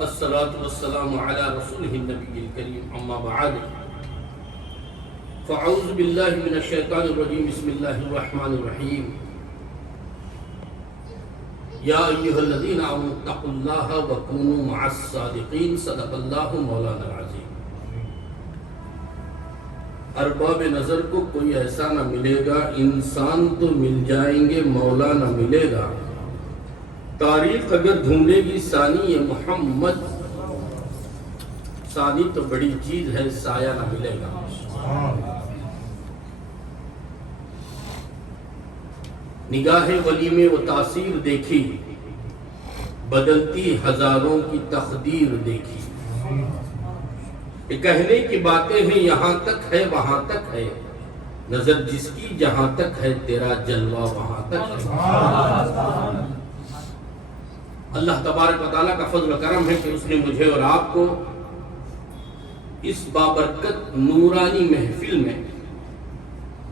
الصلاة والسلام على رسوله النبي الكريم اما بعد فاعوذ بالله من الشيطان الرجيم بسم الله الرحمن الرحيم يا أيها الذين آمنوا اتقوا الله وكونوا مع الصادقين صدق الله مولانا العظيم. ارباب نظر کو کوئی ایسا نہ ملے گا، انسان تو مل جائیں گے، مولا نہ ملے گا. تاریخ اگر ڈھونڈے گی ثانی محمد، ثانی تو بڑی چیز ہے، سایہ نہ ملے گا. نگاہ ولی میں وہ تاثیر دیکھی، بدلتی ہزاروں کی تقدیر دیکھی. یہ کہنے کی باتیں ہیں، یہاں تک ہے وہاں تک ہے، نظر جس کی جہاں تک ہے تیرا جلوہ وہاں تک ہے. اللہ تبارک و تعالیٰ کا فضل و کرم ہے کہ اس نے مجھے اور آپ کو اس بابرکت نورانی محفل میں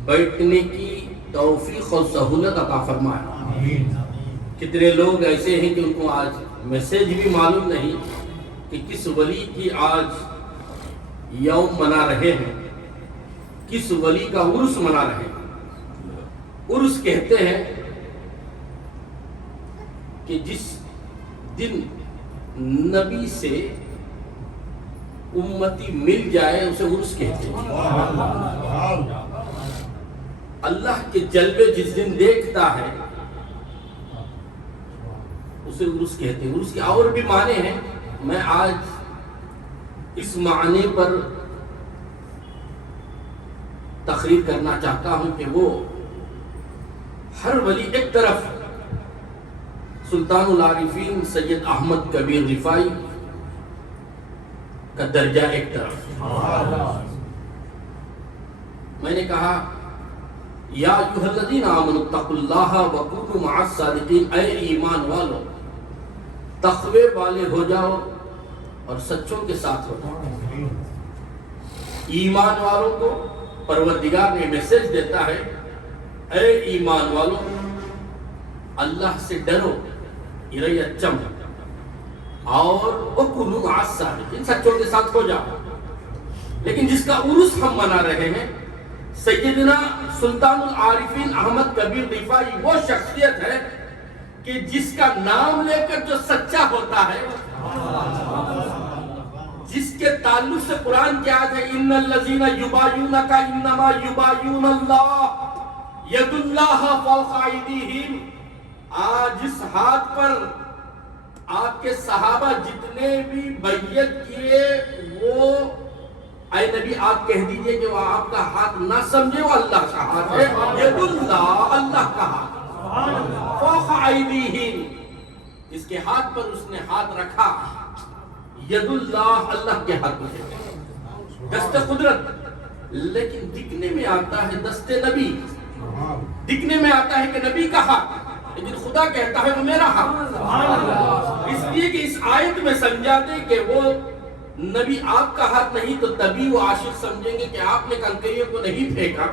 بیٹھنے کی توفیق و سہولت عطا فرمائے. کتنے لوگ ایسے ہیں کہ ان کو آج میسج بھی معلوم نہیں کہ کس ولی کی آج یوم منا رہے ہیں، کس ولی کا عرس منا رہے ہیں. عرس کہتے ہیں کہ جس دن نبی سے امتی مل جائے اسے عرس کہتے ہیں. اللہ کے جلوے جس دن دیکھتا ہے اسے عرس کہتے ہیں. عرس کے اور بھی معنی ہیں، میں آج اس معنی پر تقریر کرنا چاہتا ہوں کہ وہ ہر ولی ایک طرف سلطان العارفین سید احمد کبیر رفاعی کا درجہ ایک طرف. میں نے کہا یا ایھا الذین آمنوا اتقوا اللہ وکونوا مع الصادقین، اے ایمان والو تقوی والے ہو جاؤ اور سچوں کے ساتھ ہو جاؤ. ایمان والوں کو پروردگار نے میسج دیتا ہے، اے ایمان والو اللہ سے ڈرو، ارچم اور وکونوا مع الصادقین، سچوں کے ساتھ ہو جاؤ. لیکن جس کا عرس ہم منا رہے ہیں سیدنا سلطان العارفین احمد کبیر رفاعی، وہ شخصیت ہے کہ جس کا نام لے کر جو سچا ہوتا ہے، جس کے تعلق سے قرآن کی آیت ہے ان الذین یبایعونک انما یبایعون اللہ ید اللہ فوق ایدیہم. آج اس ہاتھ پر آپ کے صحابہ جتنے بھی بیعت کیے، وہ اے نبی آپ کہہ دیجئے کہ وہ آپ کا ہاتھ نہ سمجھے، وہ اللہ کا ہاتھ ہے. ید اللہ، اللہ کا ہاتھ، فوق ایدیہم، اس کے ہاتھ پر اس نے ہاتھ رکھا. ید اللہ، اللہ کے ہاتھ میں دست قدرت، لیکن دکھنے میں آتا ہے دست نبی، دکھنے میں آتا ہے کہ نبی کا ہاتھ، لیکن خدا کہتا ہے وہ میرا ہاتھ. اس لیے کہ اس آیت میں سمجھا دے کہ وہ نبی آپ کا ہاتھ نہیں تو تبھی وہ عاشق سمجھیں گے کہ آپ نے کنکریوں کو نہیں پھینکا.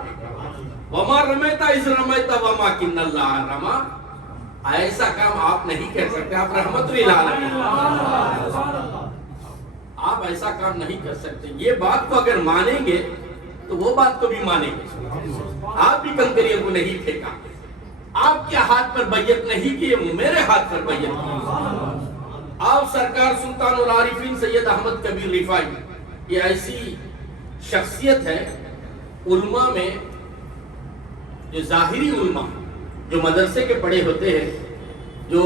وما رمیتا اذ رمیتا ولکن اللہ رمی، ایسا کام آپ نہیں کر سکتے، آپ رحمت للعالمین، آپ ایسا کام نہیں کر سکتے. یہ بات کو اگر مانیں گے تو وہ بات کو بھی مانیں گے. آپ بھی کنکریوں کو نہیں پھینکا، آپ کے ہاتھ پر بیعت نہیں کی، میرے ہاتھ پر بیعت کی. آپ سرکار سلطان العارفین سید احمد کبیر رفاعی، یہ ایسی شخصیت ہے علماء میں، جو ظاہری علماء جو مدرسے کے پڑھے ہوتے ہیں، جو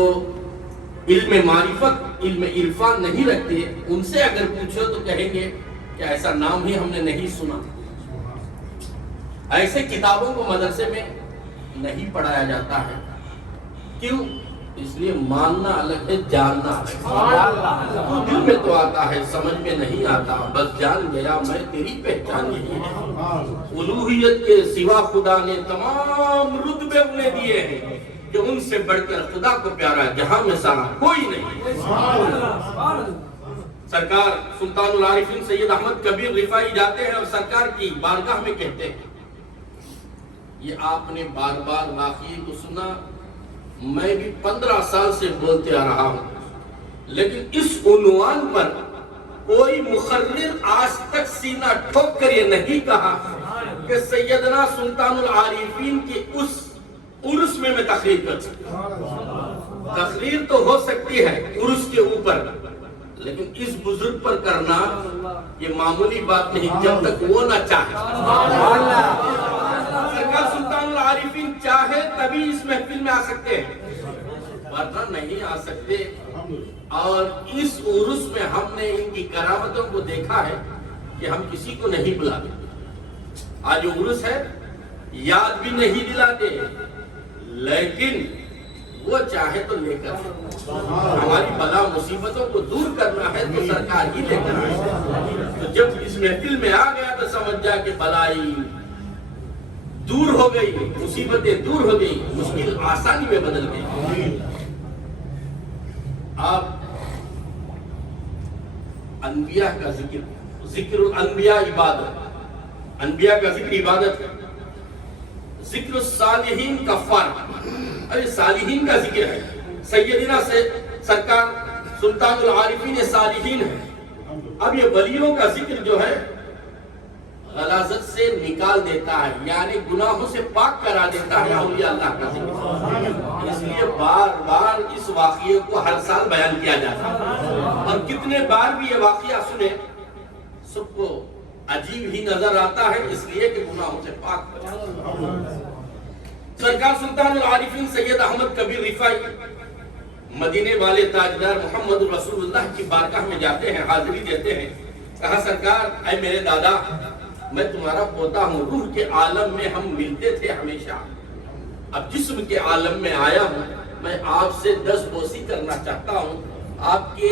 علم معرفت علم عرفان نہیں رکھتے، ان سے اگر پوچھو تو کہیں گے کہ ایسا نام ہی ہم نے نہیں سنا. ایسے کتابوں کو مدرسے میں نہیں پڑھایا جاتا ہے. کیوں؟ اس لیے ماننا الگ ہے، جاننا الگ ہے. تو دل میں تو آتا ہے، سمجھ میں نہیں آتا، بس جان گیا میں تیری پہچان یہی ہے. الوہیت کے سوا خدا نے تمام رتبے انہیں دیے ہیں کہ ان سے بڑھ کر خدا کو پیارا جہاں میں سارا کوئی نہیں. سرکار سلطان العارفین سید احمد کبیر رفاعی جاتے ہیں اور سرکار کی بارگاہ میں کہتے ہیں، یہ آپ نے بار بار واقعی کو سنا، میں بھی 15 سال سے بولتے آ رہا ہوں لیکن اس عنوان پر کوئی مقرر آج تک سینہ ٹھوک کر یہ نہیں کہا کہ سیدنا سلطان العارفین کی اس عرس میں تقریر کر سکتا. تقریر تو ہو سکتی ہے عرس کے اوپر، لیکن اس بزرگ پر کرنا یہ معمولی بات نہیں جب تک وہ نہ چاہے. سرکار سلطان العارفین چاہے تبھی اس محفل میں آ سکتے ہیں، ورنہ نہیں آ سکتے. اور اس عرس میں ہم نے ان کی کرامتوں کو دیکھا ہے کہ ہم کسی کو نہیں بلاتے. آج عرس ہے، یاد بھی نہیں دلاتے، لیکن وہ چاہے تو لے کر ہماری بلا مصیبتوں کو دور کرنا ہے تو سرکار ہی لے کر آئے. تو جب اس محفل میں آ گیا تو سمجھ جا کہ بلائی دور ہو گئی، مصیبتیں دور ہو گئی، مشکل آسانی میں بدل گئی. آپ انبیاء کا ذکر الانبیاء عبادت، انبیاء کا ذکر عبادت ہے. ذکر الصالحین کا فرق، ارے صالحین کا ذکر ہے. سیدنا سے سرکار سلطان العارفین صالحین ہے. اب یہ ولیوں کا ذکر جو ہے غلاظت سے نکال دیتا ہے، یعنی گناہوں سے پاک کرا دیتا ہے اولیاء اللہ کا ذکر. اس لیے بار بار اس واقعے کو ہر سال بیان کیا جاتا ہے، اور کتنے بار بھی یہ واقعہ سنے سب کو عجیب ہی نظر آتا ہے، اس لیے کہ گناہوں سے پاک کرا. سرکار سلطان العارفین سید احمد کبیر رفاعی مدینے والے تاجدار محمد رسول اللہ کی بارگاہ میں جاتے ہیں، حاضری دیتے ہیں. کہا سرکار اے میرے دادا، میں تمہارا پوتا ہوں، روح کے عالم میں ہم ملتے تھے ہمیشہ، اب جسم کے عالم میں آیا ہوں، میں آپ سے 10 بوسی کرنا چاہتا ہوں. آپ کے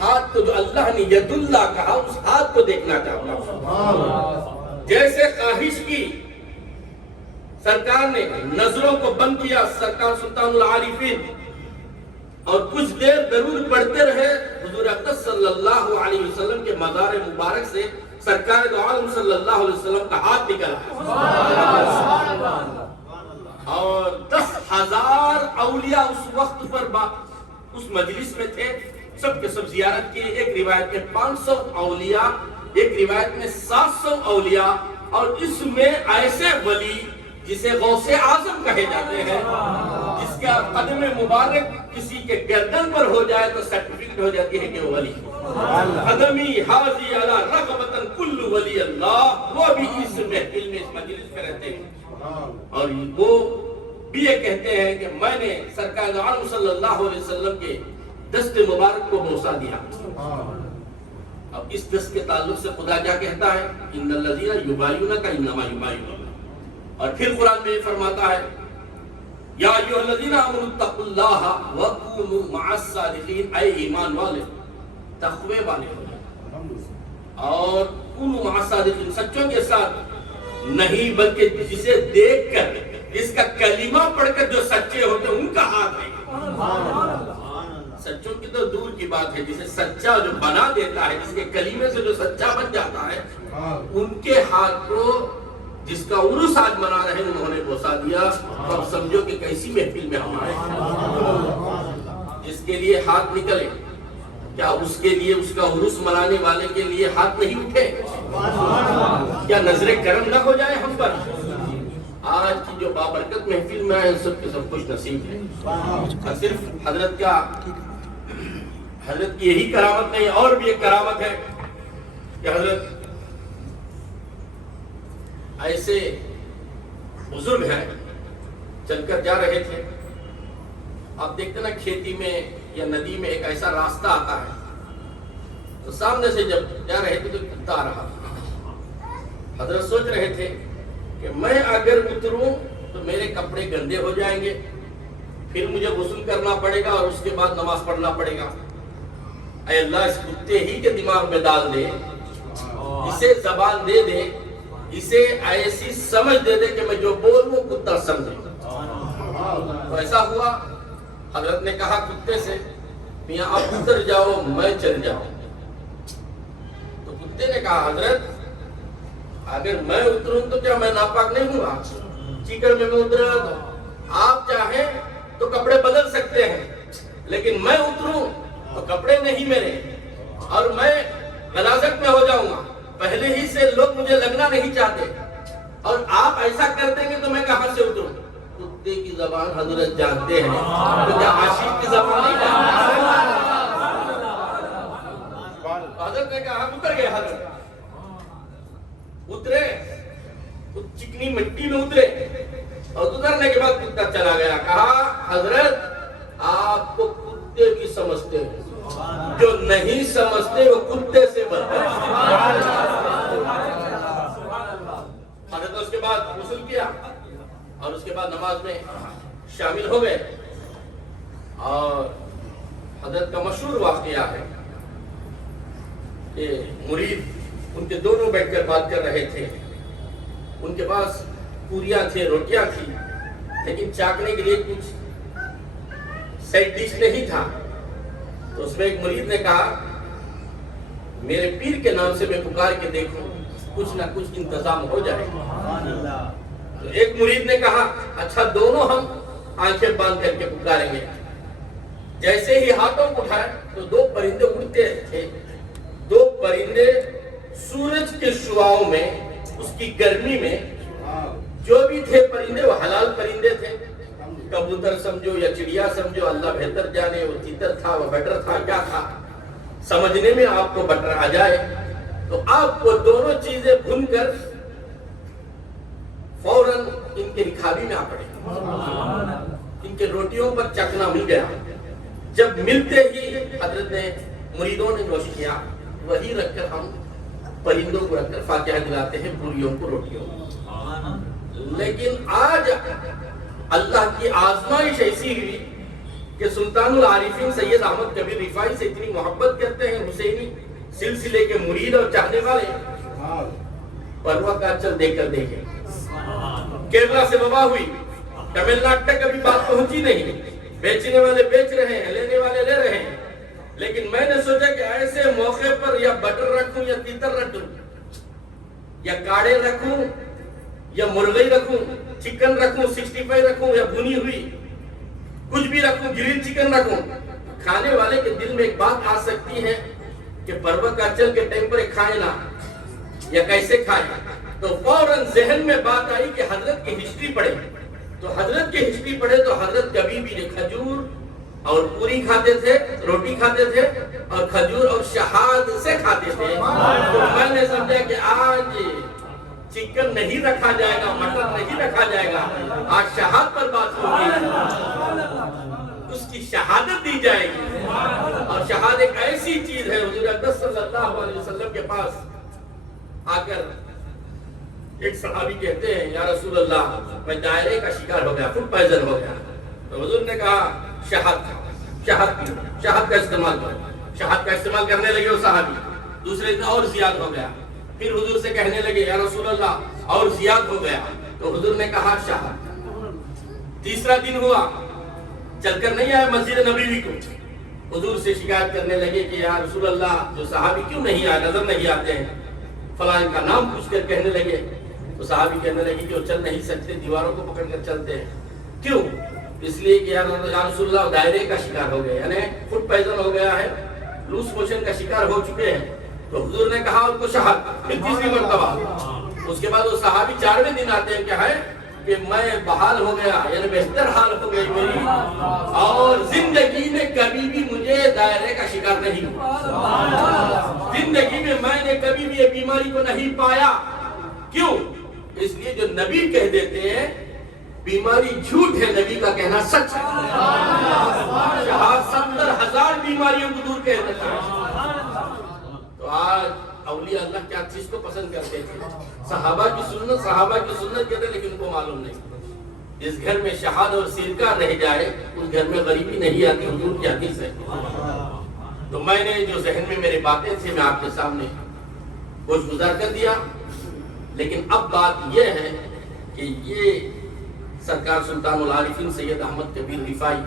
ہاتھ کو جو اللہ نے ید اللہ کہا اس ہاتھ کو دیکھنا چاہتا ہوں. جیسے خواہش کی سرکار نے نظروں کو بند کیا سرکار سلطان العارفین، اور کچھ دیر درود پڑھتے رہے. حضور اقدس صلی اللہ علیہ وسلم کے مزار مبارک سے سرکار دو عالم صلی اللہ علیہ وسلم کا ہاتھ نکلا، اور 10,000 اولیاء اس وقت پر اس مجلس میں تھے. سب کے سب زیارت کی. ایک روایت میں 500 اولیاء، ایک روایت میں 700 اولیاء، اور اس میں ایسے ولی جسے غوث اعظم کہے جاتے ہیں، جس کا قدم مبارک کسی کے گردن پر ہو جائے تو سرٹیفکیٹ ہو جاتی ہے کہ وہ ولی. قدمی حاضی علی رغبتاً کل ولی اللہ، وہ بھی اس محفل میں اس مجلس میں رہتے ہیں، اور وہ بھی یہ کہتے ہیں کہ میں نے سرکار عالم صلی اللہ علیہ وسلم کے دست مبارک کو بوسہ دیا. اب اس دست کے تعلق سے خدا کیا کہتا ہے؟ ان الذین یبایعونک انما یبایعون اللہ. اور پھر قرآن میں یہ فرماتا ہے یا ایھا الذین آمنوا اتقوا اللہ وکونوا مع الصادقین، اے ایمان والے تقوی والے ہو جائے اور کونوا مع الصادقین، سچوں کے ساتھ نہیں بلکہ جسے دیکھ کر، جس کا کلمہ پڑھ کر جو سچے ہوتے ہیں ان کا ہاتھ ہے. سچوں کی تو دور کی بات ہے، جسے سچا جو بنا دیتا ہے، جس کے کلمے سے جو سچا بن جاتا ہے، ان کے ہاتھ کو جس کا عرس آج منا رہے ہیں انہوں نے بوسہ دیا. تو اب سمجھو کہ کیسی محفل میں ہم آئے. جس کے لیے ہاتھ نکلے، کیا اس کے لیے، اس کا عرس منانے والے کے لیے ہاتھ نہیں اٹھے؟ کیا نظر کرم نہ ہو جائے ہم پر؟ آج کی جو بابرکت محفل میں آئے سب کے سب خوش نصیب ہیں. صرف حضرت کی یہی کرامت نہیں، اور بھی ایک کرامت ہے کہ حضرت ایسے بزرگ ہیں، چل کر جا رہے تھے. آپ دیکھتے نا کھیتی میں یا ندی میں ایک ایسا راستہ آتا ہے، تو سامنے سے جب جا رہے تھے تو کتا آ رہا. حضرت سوچ رہے تھے کہ میں اگر اتروں تو میرے کپڑے گندے ہو جائیں گے، پھر مجھے غسل کرنا پڑے گا اور اس کے بعد نماز پڑھنا پڑے گا. اے اللہ اس کتے ہی کے دماغ میں ڈال دے، اسے زبان دے دے، اسے ایسی سمجھ دے دے کہ میں جو بولوں کتا سمجھے. تو ایسا ہوا. حضرت نے کہا کتے سے میاں آپ اتر جاؤ میں چل جاؤں. تو کتے نے کہا حضرت اگر میں اتروں تو کیا میں ناپاک نہیں ہوں؟ چیکر میں اترا تو آپ چاہیں تو کپڑے بدل سکتے ہیں، لیکن میں اتروں تو نہیں میرے، اور میں غلاظت میں ہو جاؤں گا، پہلے ہی سے لوگ مجھے لگنا نہیں چاہتے، اور آپ ایسا کر دیں گے تو میں کہاں سے اتروں؟ کتے کی زبان حضرت جانتے ہیں، تو کیا عاشق کی زبان نہیں جانتے؟ حضرت نے کہا اتر گئے، حضرت اترے، چکنی مٹی میں اترے، اور اترنے کے بعد کتا چلا گیا، کہا حضرت آپ کو کتے بھی سمجھتے ہیں، جو نہیں سمجھتے وہ کتے سے بدتر ہیں۔ حضرت نے اس کے بعد غسل کیا اور اس کے بعد نماز میں شامل ہو گئے، اور حضرت کا مشہور واقعہ ہے کہ مرید ان کے دونوں بیٹھ کر بات کر رہے تھے، ان کے پاس پوریاں تھے، روٹیاں تھی، لیکن چاکنے کے لیے کچھ سائیڈ ڈش نہیں تھا، تو اس میں ایک مرید نے کہا میرے پیر کے نام سے میں پکار کے دیکھوں کچھ نہ کچھ انتظام ہو جائے۔ تو ایک مرید نے کہا اچھا دونوں ہم آنکھیں باندھ کر کے پکاریں گے۔ جیسے ہی ہاتھوں کو اٹھائے تو دو پرندے اڑتے تھے، دو پرندے سورج کے شعاؤں میں، اس کی گرمی میں، جو بھی تھے پرندے وہ حلال پرندے تھے، کبوتر سمجھو یا چڑیا سمجھو، اللہ بہتر جانے، وہ تیتر تھا، وہ بٹر تھا، کیا تھا، سمجھنے میں آپ کو بٹر آ جائے تو آپ کو دونوں چیزیں بھن کر فوراً ان کے رکھابی میں آ پڑے، ان کے روٹیوں پر چکنا مل گیا۔ جب ملتے ہی حضرت نے مریدوں نے نوش کیا، وہی رکھ کر ہم پرندوں کو رکھ کر فاتحہ دلاتے ہیں، پوریوں کو، روٹیوں کو۔ لیکن آج اللہ کی آزمائش ایسی ہوئی کہ سلطان العارفین سید احمد کبیر رفاعی سے اتنی محبت کرتے ہیں حسینی سلسلے کے مرید اور چاہنے والے، پروا کا چل دیکھ کر دیکھیں، کیرلا سے وبا ہوئی، تمل ناڈو تک کبھی بات پہنچی نہیں، بیچنے والے بیچ رہے ہیں، لینے والے لے رہے ہیں، لیکن میں نے سوچا کہ ایسے موقع پر یا بٹر رکھوں یا تیتر رکھوں، یا کاڑے رکھوں یا مرغی رکھوں، چکن رکھوں، 65 رکھوں یا بھنی ہوئی، کچھ بھی رکھوں، گرل چکن رکھوں، کھانے والے کے دل میں ایک بات آ سکتی ہے کہ پروا کا چل کے ٹائم پر کھائے نا، یا کیسے کھائے، تو فوراً ذہن میں بات آئی کہ حضرت کی ہسٹری پڑھے، تو حضرت کی ہسٹری پڑھے تو حضرت کبھی بھی کھجور اور پوری کھاتے تھے، روٹی کھاتے تھے، اور کھجور اور شہاد سے کھاتے تھے۔ تو میں نے سمجھا کہ آج چکن نہیں رکھا جائے گا، مٹن نہیں رکھا جائے گا، آج شہاد پر بات ہوگی، اس کی شہادت دی جائے گی۔ اور شہادت ایک ایسی چیز ہے، حضور اقدس صلی اللہ علیہ وسلم کے پاس آ کر ایک صحابی کہتے ہیں یا رسول اللہ میں دائرے کا شکار ہو گیا، فوڈ پوائزن ہو گیا، تو حضور نے کہا شہد کا استعمال کرو۔ شہد کا استعمال کرنے لگے وہ صحابی، دوسرے دن اور زیاد ہو گیا، پھر حضور سے کہنے لگے یا رسول اللہ اور زیاد ہو گیا، تو حضور نے کہا شہد۔ تیسرا دن ہوا، چل کر نہیں آیا مسجد نبوی کو، حضور سے شکایت کرنے لگے کہ یا رسول اللہ جو صحابی کیوں نہیں آئے، نظر نہیں آتے ہیں، فلاں کا نام پوچھ کر کہنے لگے، تو صحابی کہنے لگے کہ وہ چل نہیں سکتے، دیواروں کو پکڑ کر چلتے ہیں۔ کیوں؟ اس لیے کہ یا رسول اللہ دائرے کا شکار ہو گئے، یعنی فوڈ پوائزن ہو گیا ہے، لوز موشن کا شکار ہو چکے ہیں۔ تو حضور نے کہا ان کو شہد، پھر تیسری مرتبہ۔ اس کے بعد وہ صحابی 4ویں دن آتے ہیں، کیا ہے کہ میں بحال ہو گیا، یعنی بہتر حال ہو گئی میری، اور زندگی میں کبھی بھی مجھے دائرے کا شکار نہیں ہوا، زندگی میں نے کبھی بھی یہ بیماری کو نہیں پایا۔ کیوں؟ اس لیے جو نبی کہہ دیتے ہیں بیماری جھوٹ ہے، نبی کا کہنا سچ ہے۔ شہاد 70,000 بیماریوں کو دور کہہ دیتا ہے۔ تو آج اولیاء اللہ کیا چیز کو پسند کرتے تھے؟ صحابہ کی سنت کہتے ہیں، لیکن ان کو معلوم نہیں۔ جس گھر میں شہاد اور سرکہ رہ جائے اس گھر میں غریبی نہیں آتی، حضور کی حدیث ہے۔ تو میں نے جو ذہن میں میری باتیں تھیں میں آپ کے سامنے کچھ گزار کر دیا، لیکن اب بات یہ ہے کہ یہ سرکار سلطان العارفین سید احمد کبیر رفاعی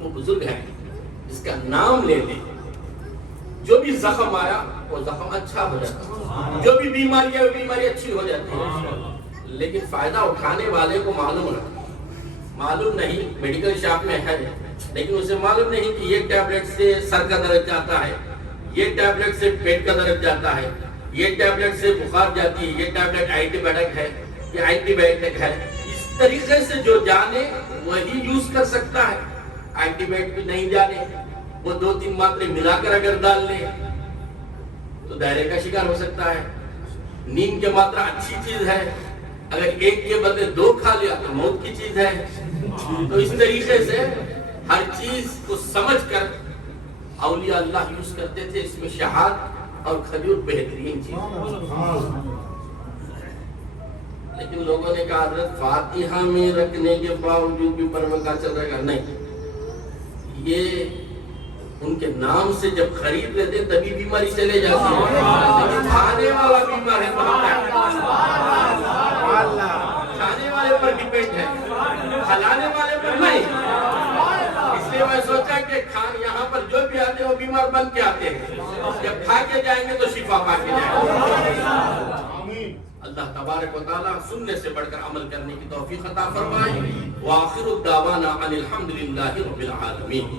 وہ بزرگ ہیں، اس کا نام لے لیں، جو بھی زخم آیا وہ زخم اچھا ہو جاتا ہے، جو بھی بیماری ہے وہ بیماری اچھی ہو جاتی ہے۔ لیکن فائدہ اٹھانے والے کو معلوم نہیں، میڈیکل شاپ میں ہے لیکن اسے معلوم نہیں کہ یہ ٹیبلٹ سے سر کا درد جاتا ہے، یہ ٹیبلٹ سے پیٹ کا درد جاتا ہے، یہ ٹیبلٹ سے بخار جاتی ہے، یہ ٹیبلٹ اینٹی بائیوٹک ہے، یہ اینٹی بائیوٹک ہے. اس طریقے سے جو جانے وہی یوز کر سکتا ہے. اینٹی بائیوٹک نہیں جانے وہ 2-3 ماترے ملا کر اگر ڈال لے تو دائرے کا شکار ہو سکتا ہے. نیم کی ماترا اچھی چیز ہے، اگر ایک کے بدلے 2 کھا لیا تو موت کی چیز ہے. تو اس طریقے سے ہر چیز کو سمجھ کر اولیاء اللہ یوز کرتے تھے. اس میں شہاد اور کھجور بہترین چیز ہے. لیکن لوگوں نے کہا حضرت فاتحہ میں رکھنے کے باوجود بھی پروکا چل رہے گا. نہیں، یہ ان کے نام سے جب خرید لیتے تبھی بیماری چلے جاتی ہے. لیکن کھانے والا بیمار ہے کھانے والے پر ڈیپینڈ ہے، کھلانے والے پر نہیں. اس لیے میں سوچا کہ یہاں پر جو بھی آتے ہیں وہ بیمار بن کے آتے ہیں، جب کھا کے جائیں گے تو شفا پا کے جائیں گے. اللہ تبارک و تعالیٰ سننے سے بڑھ کر عمل کرنے کی توفیق عطا فرمائے. وآخر الدعوانا ان الحمد للہ رب العالمین.